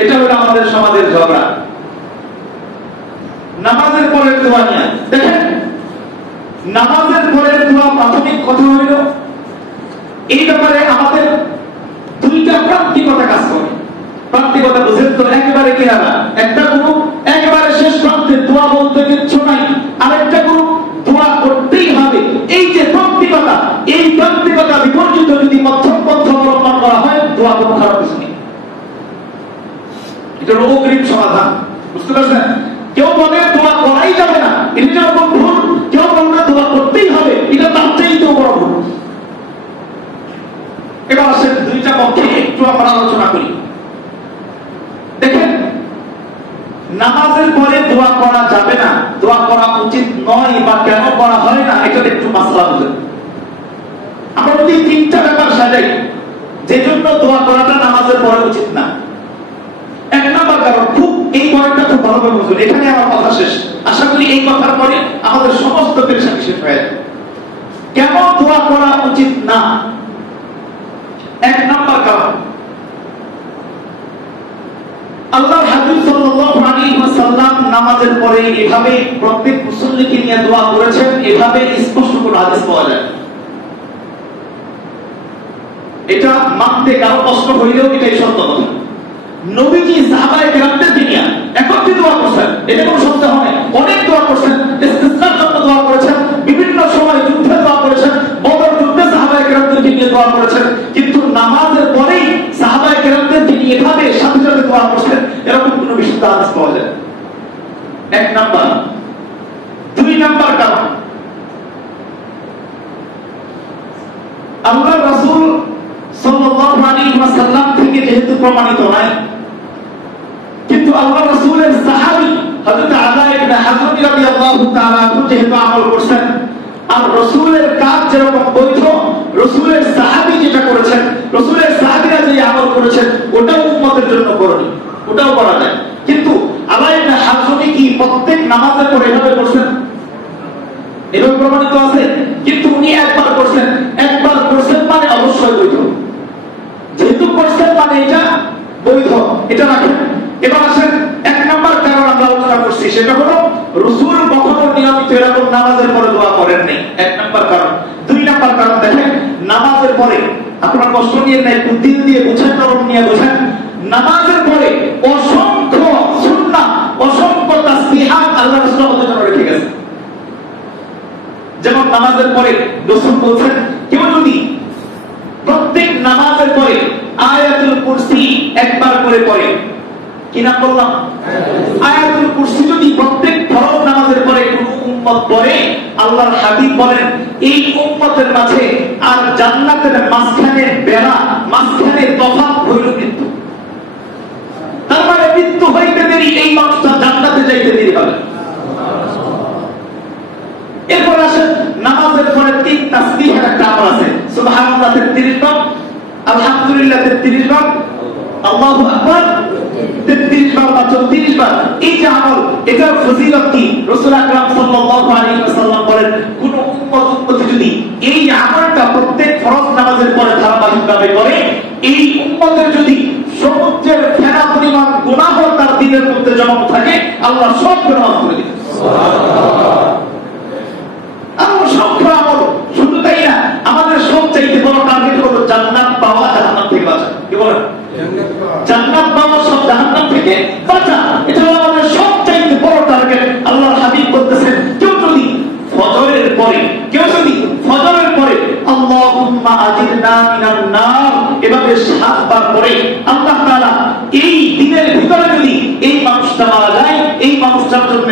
এটা হলো আমাদের সমাজের ঝগড়া। নামাজের পরে দোয়া নিয়ে দেখেন, নামাজের পরে দোয়া প্রাথমিক কথা হইল এই ব্যাপারে আমাদের দুইটা প্রান্তিকতা কাজ করে। প্রান্তিকতা বুঝেন তো? একেবারে কিনারা একটা গ্রুপ একেবারে শেষ প্রান্তে দোয়া বলতে কিচ্ছু নাই, আরেকটা গ্রুপ দোয়া করতেই হবে। এই যে প্রান্তিকতা, এই প্রান্তিকতা বিপর্যিত যদি মধ্যম পথ অবলম্বন করা হয়, দোয়া কোনো খারাপ কিছু নেই। এটা অগ্রিম সমাধান, বুঝতে পারছেন? কেউ বলে দোয়া করাই যাবে না, এটা যেরকম ভুল। কেউ বলবে দোয়া করতেই হবে, এটা তার চাইতেও বড় ভুল। এবার আসেন দুইটা পক্ষে একটু আমরা আলোচনা করি। দেখেন, নামাজের পরে দোয়া করা যাবে না, দোয়া করা উচিত নয় বা কেন করা হয় না, এটা একটু মাসলা বুঝেন। আমরা যদি তিনটা ব্যাপার সাজাই যে জন্য দোয়া করাটা নামাজের পরে উচিত না। এক নাম্বার কারণ, খুব এই পয়েন্টটা খুব ভালোভাবে বুঝুন, এখানে আমার কথা শেষ। আশা করি এই কথার পরে আমাদের সমস্ত পেরেশানি শেষ হয়ে যাবে। কেন দোয়া করা উচিত না? এক নাম্বার কারণ, আল্লাহর হাবিব সাল্লাল্লাহু আলাইহি ওয়াসাল্লাম নামাজের পরে এভাবে প্রত্যেক মুসল্লিকে নিয়ে দোয়া করেছেন, এভাবে স্পষ্ট করে হাদিস পাওয়া যায়। এটা মানতে কারো কষ্ট হইলেও এটাই সত্য কথা। নবীজি সাহাবায়ে কেরামদেরকে নিয়ে একত্রে দোয়া করেছেন, এটা কোনো সন্দেহ নেই। অনেক দোয়া করেছেন, ইস্তিসকার জন্য দোয়া করেছেন, বিভিন্ন সময় যুদ্ধে দোয়া করেছেন, বদর যুদ্ধে সাহাবায়ে কেরামদেরকে নিয়ে দোয়া করেছেন। কিন্তু নামাজের পরেই সাহাবায়ে কেরামদেরকে নিয়ে এভাবে সাথে সাথে দোয়া করেছেন, এরকম কোনো বিশুদ্ধ হাদিস পাওয়া যায়। এক নাম্বার। দুই নাম্বার কারণ, আল্লাহর রাসূল সাল্লাল্লাহু আলাইহি ওয়াসাল্লাম থেকে যেহেতু প্রমাণিত নয়, কিন্তু আল্লাহর রাসূলের সাহাবী হযরত আলা ইবনে হাজম রাদিয়াল্লাহু তাআলা যেহেতু আমল করছেন, আর রাসূলের কাজ যেরকম বৈধ, রাসূলের সাহাবী যেটা করেছেন, রাসূলের সাহাবীরা যে আমল করেছেন, ওটাও উম্মতের জন্য করণীয়, ওটাও করা যায়। কিন্তু আলা ইবনে হাজম কি প্রত্যেক নামাজের পরে এভাবে করছেন? এরকম প্রমাণিত আছে? কিন্তু উনি একবার করছেন, একবার করছেন মানে অবশ্যই বৈধ। যেহেতু করছেন মানে এটা বৈধ, এটা রাখেন। এবার আসেন, এক নাম্বার কারণ আমরা আলোচনা করছি, সেটা হলো রাসূল কখনো নিয়মিত এরকম নামাজের পরে দোয়া করেন নাই, এক নাম্বার কারণ। দুই নাম্বার কারণ, দেখেন নামাজের পরে আপনারা কষ্ট নিয়ে নাই, দিল দিয়ে বুঝেন, নরম নিয়ে বুঝেন, নামাজের পরে অসংখ্য সুন্নাহ, অসংখ্য তাসবিহাত আল্লাহ রাসূল আমাদের জন্য রেখে গেছেন। যেমন নামাজের পরে রাসূল বলেন, কেউ যদি প্রত্যেক নামাজের পরে আয়াতুল কুরসি একবার করে পড়ে, কি নাম বললাম? আয়াতুল কুরসি যদি প্রত্যেক ফরজ নামাজের পরে কোনো উম্মত পড়ে, আল্লাহর হাবিব বলেন এই উম্মতের মাঝে আর জান্নাতের মাঝখানে বেড়া, মাঝখানে তফাৎ হইল মৃত্যু। তার মানে মৃত্যু হইতে দেরি, এই মানুষটা জান্নাতে যাইতে দেরি হবে। এরপর আসেন, নামাজের পরে তিন তাসবিহের একটা আমল আছে। সুবহানাল্লাহ 33 বার, আলহামদুলিল্লাহ 33 বার, আল্লাহু আকবার 33 বার বা 34 বার। এই যে আমল, এটার ফজিলত কি? রাসূল আকরাম সাল্লাল্লাহু আলাইহি ওয়াসাল্লাম বলেন, কোন উম্মত যদি এই আমলটা প্রত্যেক ফরজ নামাজের পরে ধারাবাহিকভাবে করে, এই উম্মতের যদি সমুদ্রের ফেনা পরিমাণ গুনাহ তার দিলের মধ্যে জমা থাকে, আল্লাহ সব গুনাহ মাফ করে দিবেন। সুবহানাল্লাহ। আমরা সব আমল, শুধু তাই না, আমাদের সবচাইতে বড় টার্গেট হলো জান্নাত পাওয়া, জাহান্নাম থেকে বাঁচা। কি বলেন? জান্নাত পাওয়া, সব জাহান্নাম থেকে বাঁচা, এটা হলো আমাদের সবচাইতে বড় টার্গেট। আল্লাহর হাবিব বলতেছেন, কেউ যদি ফজরের পরে আল্লাহুম্মা আজিরনা মিনান নার এভাবে 7 বার পরে, আল্লাহ তাআলা এই দিনের ভিতরে যদি এই মানুষটা মারা যায়, এই মানুষটার জন্য